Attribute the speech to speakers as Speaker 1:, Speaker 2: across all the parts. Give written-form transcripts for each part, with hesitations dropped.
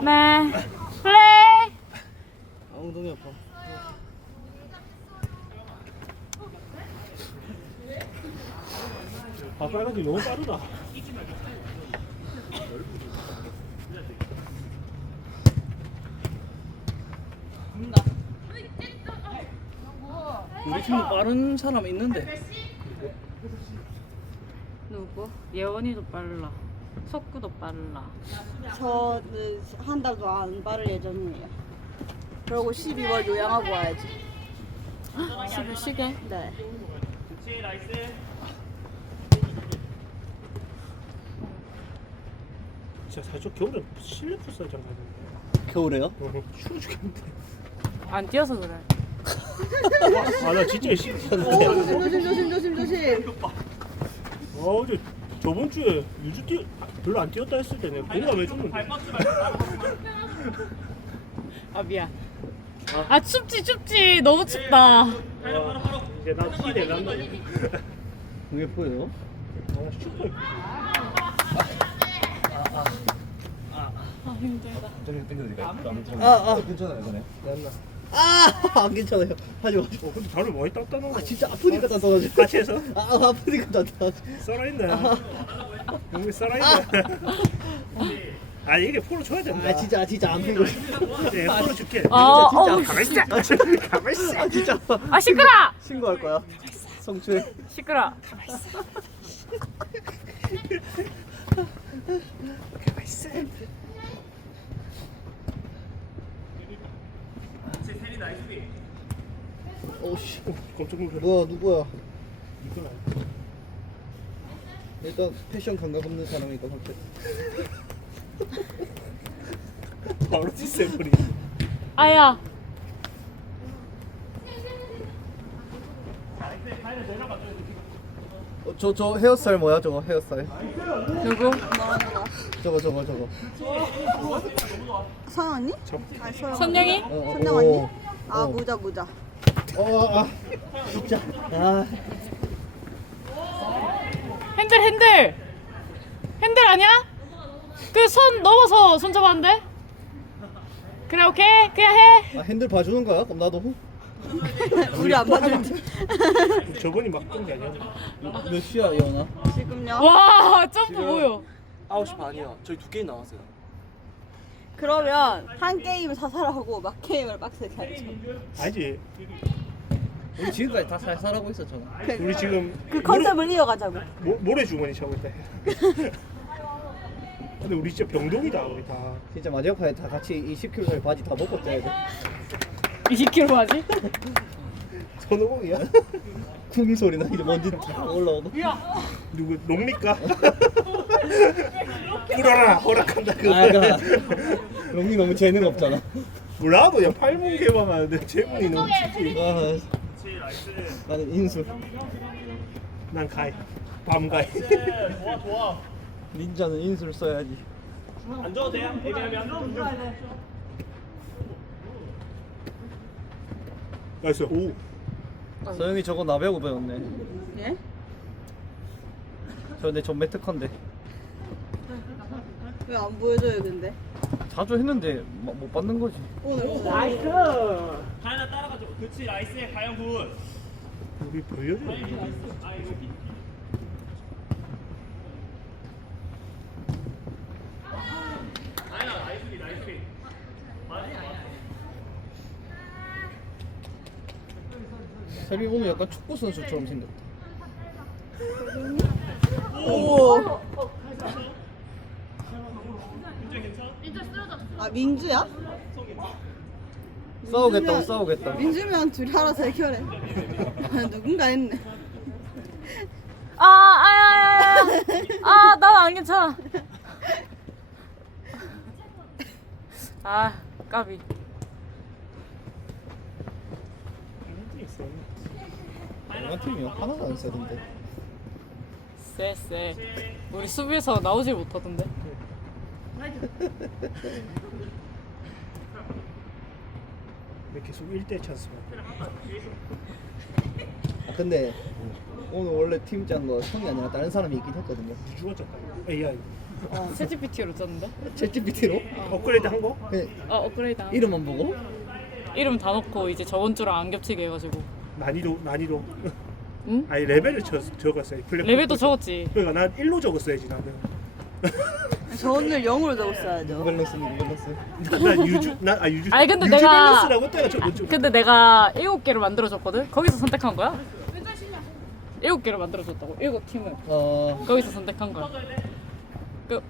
Speaker 1: 네. 플레이.
Speaker 2: 아, 엉덩이 아파.
Speaker 3: 아 빨간색 너무 빠르다.
Speaker 2: 우리 팀도 빠른 사람 있는데.
Speaker 1: 누구? 예원이도 빨라. 석구도 빨라.
Speaker 4: 저는 한 달도 안 바를 예정이에요. 그리고 12월 요양하고 와야지.
Speaker 1: 시계?
Speaker 4: 네.
Speaker 3: 진짜 사실 겨울에 실내 풋살장 가는데.
Speaker 2: 겨울에요?
Speaker 3: 추워 죽겠는데.
Speaker 1: 안 뛰어서 그래.
Speaker 3: 아 나 진짜
Speaker 4: 오,
Speaker 3: 신기한데.
Speaker 4: 조심.
Speaker 3: 아 어제 저번 주에 유주 별로 안 뛰었다 했을 때 내가 공감해 줬는데.
Speaker 1: 아 미안. 아 춥지 너무 춥다.
Speaker 3: 이제 나 티내 난다.
Speaker 2: 그게 보여요?
Speaker 3: 아 슈퍼.
Speaker 1: 아 힘들다.
Speaker 2: 괜찮아요, 그네.
Speaker 3: 난나.
Speaker 2: 안 괜찮아요. 하지 마시고.
Speaker 3: 근데 다리 많이 단단하고.
Speaker 2: 아, 진짜 아프니까 단단하지.
Speaker 3: 같이 해서
Speaker 2: 아프니까 단단하지.
Speaker 3: 살아있네. 여기 살아있네. 아 이게 포로 줘야 된다.
Speaker 2: 아, 진짜 안 풀고.
Speaker 3: 네, 포로 줄게.
Speaker 1: 아,
Speaker 2: 진짜.
Speaker 1: 어우,
Speaker 3: 가만히
Speaker 1: 진짜.
Speaker 3: 있어. 가만히 있어.
Speaker 2: 아, 진짜.
Speaker 1: 아 시끄러.
Speaker 2: 신고할 거야. 성추행.
Speaker 1: 시끄러.
Speaker 3: 가만히 있어.
Speaker 2: 오씨.
Speaker 3: 깜짝 놀래.
Speaker 2: 누구야?
Speaker 3: 이건 아니야.
Speaker 2: 일단 패션 감각 없는 사람이니까 갑자기.
Speaker 3: 바로 디셈블이.
Speaker 1: 아야.
Speaker 2: 저 헤어스타일 뭐야? 저거 헤어스타일.
Speaker 1: 누구?
Speaker 2: 저거.
Speaker 4: 서영 언니? 아,
Speaker 1: 선영이?
Speaker 4: 선영 언니? 아, 모자.
Speaker 2: 진짜. 아.
Speaker 1: 핸들 아니야? 그 손 넘어서 손 잡았는데? 그래 오케이 그냥 해.
Speaker 2: 핸들 봐주는 거야? 그럼 나도.
Speaker 4: 우리 안 봐줄지.
Speaker 3: 저번이 막 끈 게 아니야.
Speaker 2: 몇 시야, 예원아?
Speaker 4: 지금요?
Speaker 1: 와 점프 뭐요?
Speaker 5: 9시 반이요. 저희 두 게임 나왔어요.
Speaker 4: 그러면 한 게임 사살하고 막 게임을 빡세게 하죠.
Speaker 3: 아니지.
Speaker 2: 우리 지금까지 다 살살하고 있었잖아.
Speaker 3: 우리 지금
Speaker 4: 그 컨셉을 이어가자고.
Speaker 3: 모래 주머니 차고 있다. 근데 우리 진짜 병동이다 우리 다.
Speaker 2: 진짜 마지막 판에 다 같이 이 10kg짜리 바지 다 벗고 떼야 돼.
Speaker 1: 20kg 하지?
Speaker 3: 선호공이야?
Speaker 2: 쿵 소리나 이제 먼지 다 올라오고.
Speaker 3: 누구 롱니까? 불어라 허락한다 그거.
Speaker 2: 아가 롱이 너무 재능 없잖아.
Speaker 3: 몰라 그냥 팔문 개방하는데 재문이 너무 치지.
Speaker 2: 나는 인수.
Speaker 3: 난 가이. 밤가이.
Speaker 2: 닌자는 인수를 써야지.
Speaker 3: 앉아도 돼요? 얘기하면. 나이스. 오.
Speaker 2: 서영이 저거 나 배우고 배웠네.
Speaker 4: 예?
Speaker 2: 저 근데 전매 특허인데
Speaker 4: 왜 안 보여줘요, 근데?
Speaker 2: 자주 했는데 못 받는 거지.
Speaker 4: 오늘.
Speaker 3: 나이스.
Speaker 5: 하나 따라가죠. 그렇지, 나이스해, 가영 군.
Speaker 3: 우리 벌려줘.
Speaker 2: 세빈 오늘 약간 축구 선수처럼 생겼다.
Speaker 4: 오. 아, 민주야?
Speaker 2: 싸우겠다.
Speaker 4: 민주면 둘이 알아서 해결해. 누군가 했네.
Speaker 1: 아야야야. 아 난 안 괜찮아. 아 까비.
Speaker 2: 얼마 팀이야? 하나도 안 세던데.
Speaker 1: 쎄. 우리 수비에서 나오질 못하던데.
Speaker 3: 왜 계속 1대 찬스만.
Speaker 2: 근데 오늘 원래 팀 짠 거 형이 아니라 다른 사람이 있긴 했거든요.
Speaker 3: 죽었잖아. AI.
Speaker 1: 챗GPT로 짰는데?
Speaker 2: 챗GPT로?
Speaker 3: 업그레이드 한 거?
Speaker 2: 그냥
Speaker 1: 업그레이드.
Speaker 2: 이름만 보고?
Speaker 1: 이름 다 넣고 이제 저번 주랑 안 겹치게 해가지고.
Speaker 3: 난이도.
Speaker 1: 응?
Speaker 3: 아니 레벨을 적었어요.
Speaker 1: 레벨도 적었지.
Speaker 3: 그러니까 난 1로 적었어야지 나는.
Speaker 4: 저 오늘 0으로 적었어야죠.
Speaker 2: 무밸런스 무밸런스.
Speaker 3: 난 유주.
Speaker 1: 아니, 근데
Speaker 3: 유주
Speaker 1: 내가-
Speaker 3: 밸런스라고 때가 저번 주.
Speaker 1: 근데 내가 7개를 만들어줬거든? 거기서 선택한 거야? 7개를 만들어줬다고. 7팀을. 거기서 선택한 거야. 그,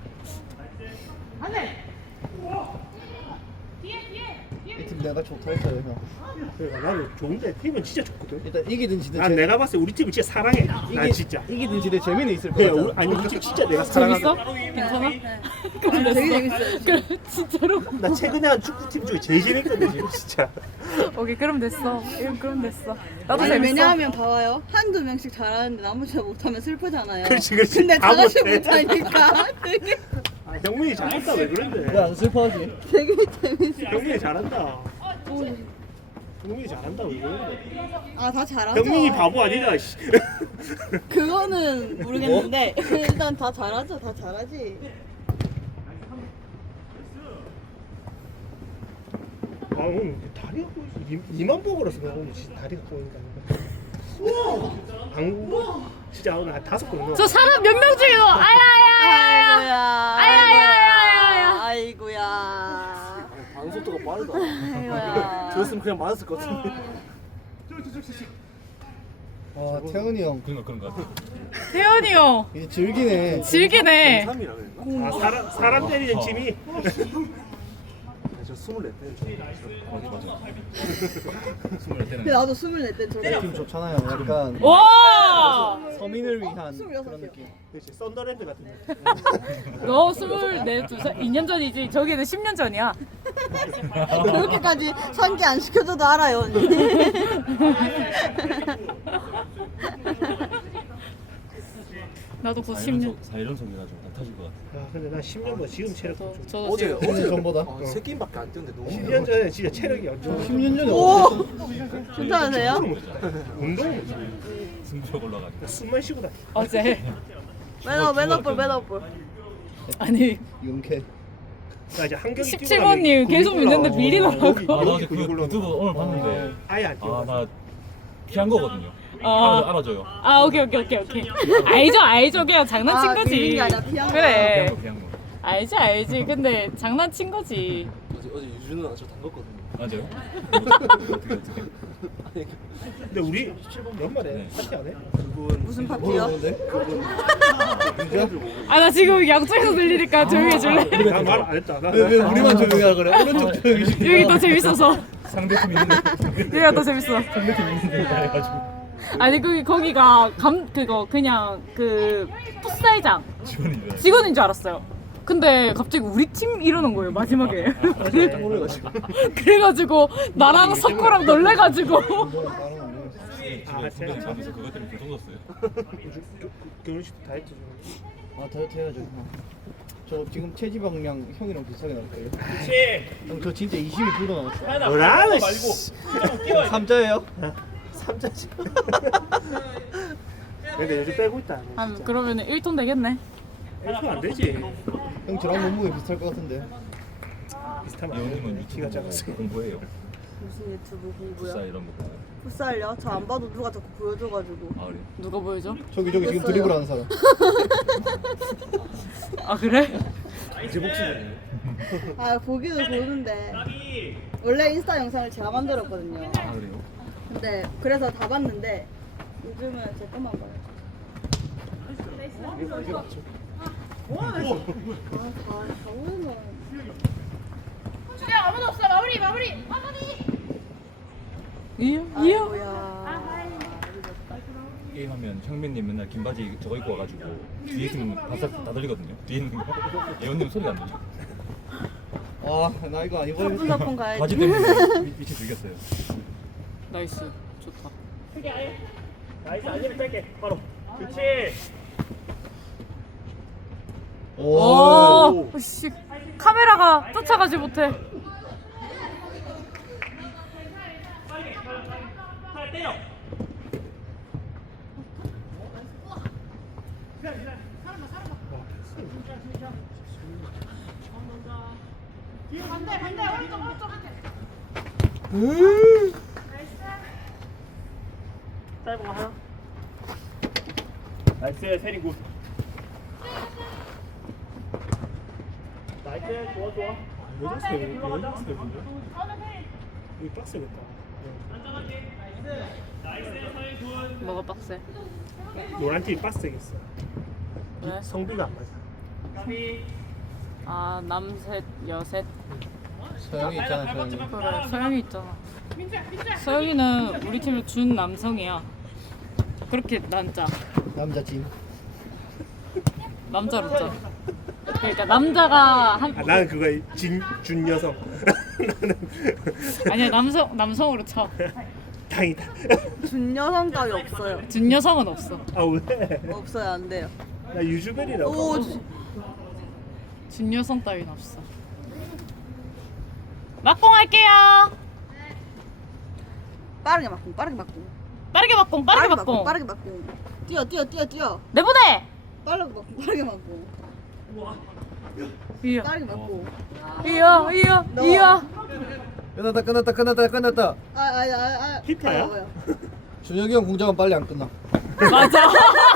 Speaker 2: 이 팀 내가 좋다 했어요 형.
Speaker 3: 그러니까 나는 좋은데 팀은 진짜 좋거든.
Speaker 2: 일단 이기든 지든
Speaker 3: 난 내가 봤을 때 우리 팀을 진짜 사랑해. 난 진짜.
Speaker 2: 이기든 지든 재미는 있을
Speaker 3: 그래,
Speaker 2: 거야.
Speaker 3: 아니 우리 팀 진짜 내가
Speaker 1: 재밌어?
Speaker 3: 사랑하고.
Speaker 1: 괜찮아? 그럼 됐어.
Speaker 4: 되게 재밌어요.
Speaker 1: 그래, 진짜로?
Speaker 3: 나 최근에 한 축구팀 중에 제일 재밌거든 지금 진짜.
Speaker 1: 오케이, 그럼 됐어. 그럼 됐어. 나도
Speaker 4: 아니,
Speaker 1: 재밌어.
Speaker 4: 왜냐하면 봐봐요. 한두 명씩 잘하는데 나머지가 못하면 슬프잖아요.
Speaker 3: 그렇지.
Speaker 4: 근데
Speaker 3: 다
Speaker 4: 다 같이
Speaker 3: 못해.
Speaker 4: 못하니까 되게
Speaker 3: 아, 형민이 잘한다 왜 그런데?
Speaker 2: 왜안 슬퍼하지?
Speaker 4: 되게 재밌어.
Speaker 3: 형민이 잘한다. 형민이 잘한다 왜 그런데?
Speaker 4: 아, 다 잘하죠.
Speaker 3: 형민이 바보 아니다. 씨.
Speaker 4: 그거는 모르겠는데 일단 다 잘하죠. 다 잘하지.
Speaker 3: 아 오늘 다리가 보이지. 니만 보고 그랬어. 내가 오늘 진짜 다리가 보이니까. 방구 진짜 오늘 한 5번 넣어.
Speaker 1: 저 사람 몇 명 중에 너 아야야.
Speaker 4: 아이고야. 아이고야.
Speaker 2: 방속도가 빠르다.
Speaker 4: 아이고야.
Speaker 2: 저였으면 그냥 맞았을 것 같은데. 아 태훈이 형
Speaker 6: 그런 거 같아.
Speaker 1: 태연이 형.
Speaker 2: 이제 즐기네.
Speaker 1: 즐기네.
Speaker 3: 아 사람 때리는 팀이
Speaker 2: 저 24대.
Speaker 6: 맞아.
Speaker 4: 근데
Speaker 6: 24대는
Speaker 4: 나도 24대 저래.
Speaker 2: 팀 좋잖아요. 약간
Speaker 1: 와!
Speaker 2: 서민을 위한
Speaker 4: 26이요.
Speaker 2: 그런 느낌.
Speaker 3: 그렇지 썬더랜드 같은 거.
Speaker 1: 너 24, 2년 전이지. 저기는 10년 전이야.
Speaker 4: 그렇게까지 상기 안 시켜줘도 알아요, 언니.
Speaker 1: 나도 곧 10년.
Speaker 6: 4연속이라서 다 터질 것 같아.
Speaker 3: 아 근데 나 10년 전 지금 체력 좀 좋아.
Speaker 1: 저도 지금
Speaker 2: 어제 전보다.
Speaker 7: 세 게임밖에 안 뛰었는데 너무
Speaker 3: 10년 전에 진짜 체력이 엄청
Speaker 2: 10년 전에
Speaker 4: 오! 괜찮으세요?
Speaker 3: 운동을 못해.
Speaker 6: 승부욕 올라가지고.
Speaker 3: 숨만 쉬고 다니.
Speaker 1: 어제
Speaker 4: 매너볼.
Speaker 1: 아니
Speaker 2: 용케.
Speaker 3: 나 이제 한경이
Speaker 1: 17번님 계속 믿는데 밀리더라고.
Speaker 6: 아, 나 어제 그 유튜브 오늘 봤는데
Speaker 3: 아예 안 뛰어.
Speaker 6: 아, 나 피한 거거든요.
Speaker 1: 어.
Speaker 6: 알아줘요.
Speaker 1: 아 오케이. 알죠 그냥 장난친
Speaker 4: 아,
Speaker 1: 거지.
Speaker 4: 비빈 게 아니라 피한
Speaker 1: 그래.
Speaker 6: 피한 거.
Speaker 1: 알지 근데 장난친 거지.
Speaker 7: 어제 유준은 저 담궜거든요.
Speaker 6: 맞아요? 어떻게.
Speaker 3: 근데 우리 연말에
Speaker 6: 네.
Speaker 3: 파티 안 해?
Speaker 4: 무슨 파티요?
Speaker 1: 아 나 지금 양쪽에서 들리니까 조용히 해줄래?
Speaker 3: 난 말 안 했다.
Speaker 2: 왜 우리만 조용히 하라 그래? 오른쪽 조용히 시켜.
Speaker 1: 여기 더 재밌어서.
Speaker 6: 상대팀 있는데.
Speaker 1: 여기가 더 재밌어.
Speaker 6: 상대팀 있는데 그래가지고.
Speaker 1: 아니 거기가 그거 그냥 그 풋살장
Speaker 6: 지원이죠.
Speaker 1: 직원인 줄 알았어요. 근데 갑자기 우리 팀 이러는 거예요 마지막에. 그래가지고 나랑 석구랑 놀래가지고.
Speaker 3: 아,
Speaker 6: 집에 자면서 그것 때문에 계속 웃었어요.
Speaker 3: 결혼식도 다 했지.
Speaker 2: 아 다이어트 해야죠. 저 지금 체지방량 형이랑 비슷하게 나올 거예요.
Speaker 3: 그렇지.
Speaker 2: 형 저 진짜 20이 불어 나왔어.
Speaker 3: 뭐라는
Speaker 5: 말고.
Speaker 2: 3자예요?
Speaker 3: 3자지. 근데 요즘 빼고 있다.
Speaker 1: 한 그러면은 1톤 되겠네.
Speaker 3: 빼면 안 되지.
Speaker 2: 형 저랑 몸무게 비슷할 것 같은데.
Speaker 3: 비슷하면 안
Speaker 6: 예원님은
Speaker 3: 돼. 키가 작아서.
Speaker 6: 공부해요.
Speaker 4: 무슨 유튜브 공부요?
Speaker 6: 풋살 이런 거.
Speaker 4: 풋살요? 저 안 봐도 누가 자꾸 보여줘가지고.
Speaker 6: 아, 그래?
Speaker 1: 누가 보여줘?
Speaker 2: 저기 지금
Speaker 4: 됐어요.
Speaker 2: 드리블 하는 사람.
Speaker 1: 아 그래?
Speaker 3: 이제 복싱이네.
Speaker 4: 아, 보기도 보는데. 원래 인스타 영상을 제가 만들었거든요.
Speaker 6: 아, 그래요?
Speaker 4: 근데 그래서 다 봤는데 요즘은 제 것만 봐요. 아, 다 보면
Speaker 1: 이요?
Speaker 4: 아이고야.
Speaker 6: 게임하면 형민님 맨날 긴 바지 저거 입고 와가지고 뒤에 있으면 바싹 다 들리거든요. 뒤에 있는 거. 예원님 소리가 안 들려.
Speaker 2: 아나 이거 안 입어야겠다.
Speaker 4: 사뿐사뿐 가야지.
Speaker 6: 바지 때문에 미치 들겠어요.
Speaker 1: 나이스 좋다.
Speaker 3: 나이스 아니면 짧게 바로. 그렇지.
Speaker 1: 오, 씨, 카메라가 쫓아가지 못해.
Speaker 5: 팔 때려. 짧은 거 하나. 나이스 세린 굿. 나이스 좋아 좋아.
Speaker 3: 여자 세븐 여자 세븐 이거 빡세겠다.
Speaker 5: 나이스 서인 굿.
Speaker 1: 뭐가 빡세?
Speaker 3: 노란 팀이 빡세겠어.
Speaker 1: 왜?
Speaker 3: 성비가 안 맞아.
Speaker 5: 까비.
Speaker 1: 아 남셋 여셋.
Speaker 2: 서영이 있잖아 서영이.
Speaker 1: 그래 서영이 있잖아. 서영이는 우리 팀의 준 남성이야. 그렇게 난자
Speaker 2: 남자진.
Speaker 1: 남자로 짜. 그러니까 남자가 한
Speaker 3: 아, 나는 그거 준 여성. 나는
Speaker 1: 아니야 남성으로 쳐.
Speaker 3: 다행이다.
Speaker 4: 준 여성 따위 없어요.
Speaker 1: 준 여성은 없어.
Speaker 3: 아 왜?
Speaker 4: 없어요, 안 돼요.
Speaker 3: 나 유주벨이라고.
Speaker 4: 오,
Speaker 1: 준 여성 따윈 없어. 막공 할게요.
Speaker 4: 빠르게 맞고, 빠르게 맞고.
Speaker 1: 빠르게 막공 빠르게 막공.
Speaker 4: 빠르게 맞고. 뛰어.
Speaker 1: 내보내.
Speaker 4: 빠르게 맞고, 빠르게 맞고.
Speaker 1: 이야
Speaker 4: 빠르게 맞고.
Speaker 1: 이야.
Speaker 2: 끝났다.
Speaker 4: 아.
Speaker 3: 피파야?
Speaker 4: 뭐야.
Speaker 2: 준혁이 형 공작은 빨리 안 끝나.
Speaker 1: 맞아.